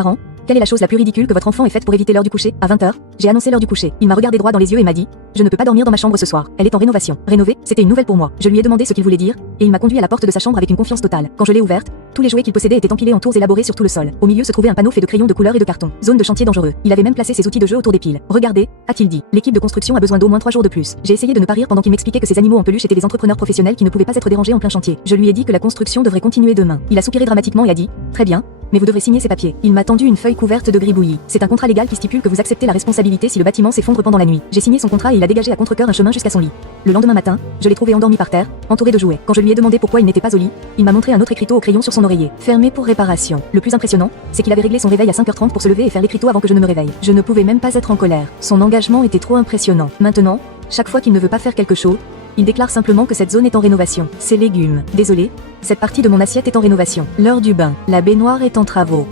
Parents, quelle est la chose la plus ridicule que votre enfant ait faite pour éviter l'heure du coucher? À 20h, j'ai annoncé l'heure du coucher. Il m'a regardé droit dans les yeux et m'a dit: je ne peux pas dormir dans ma chambre ce soir. Elle est en rénovation. Rénover, c'était une nouvelle pour moi. Je lui ai demandé ce qu'il voulait dire, et il m'a conduit à la porte de sa chambre avec une confiance totale. Quand je l'ai ouverte, tous les jouets qu'il possédait étaient empilés en tours élaborés sur tout le sol. Au milieu se trouvait un panneau fait de crayons de couleur et de carton. Zone de chantier dangereux. Il avait même placé ses outils de jeu autour des piles. Regardez, a-t-il dit. L'équipe de construction a besoin d'au moins 3 jours de plus. J'ai essayé de ne pas rire pendant qu'il m'expliquait que ces animaux en peluche étaient des entrepreneurs professionnels qui ne pouvaient pas être dérangés en plein chantier. Je lui ai dit que la construction devrait continuer demain. Il a soupiré dramatiquement et a dit: très bien, mais vous devrez signer ces papiers. Il m'a tendu une feuille couverte de gribouillis. C'est un contrat légal qui stipule que vous acceptez la responsabilité si le bâtiment s'effondre pendant la nuit. J'ai signé son contrat et il a dégagé à contre-cœur un chemin jusqu'à son lit. Le lendemain matin, je l'ai trouvé endormi par terre, entouré de jouets. Quand je lui ai demandé pourquoi il n'était pas au lit, il m'a montré un autre écriteau au crayon sur son oreiller. Fermé pour réparation. Le plus impressionnant, c'est qu'il avait réglé son réveil à 5h30 pour se lever et faire l'écriteau avant que je ne me réveille. Je ne pouvais même pas être en colère. Son engagement était trop impressionnant. Maintenant, chaque fois qu'il ne veut pas faire quelque chose, il déclare simplement que cette zone est en rénovation. Ces légumes. Désolé, cette partie de mon assiette est en rénovation. L'heure du bain. La baignoire est en travaux.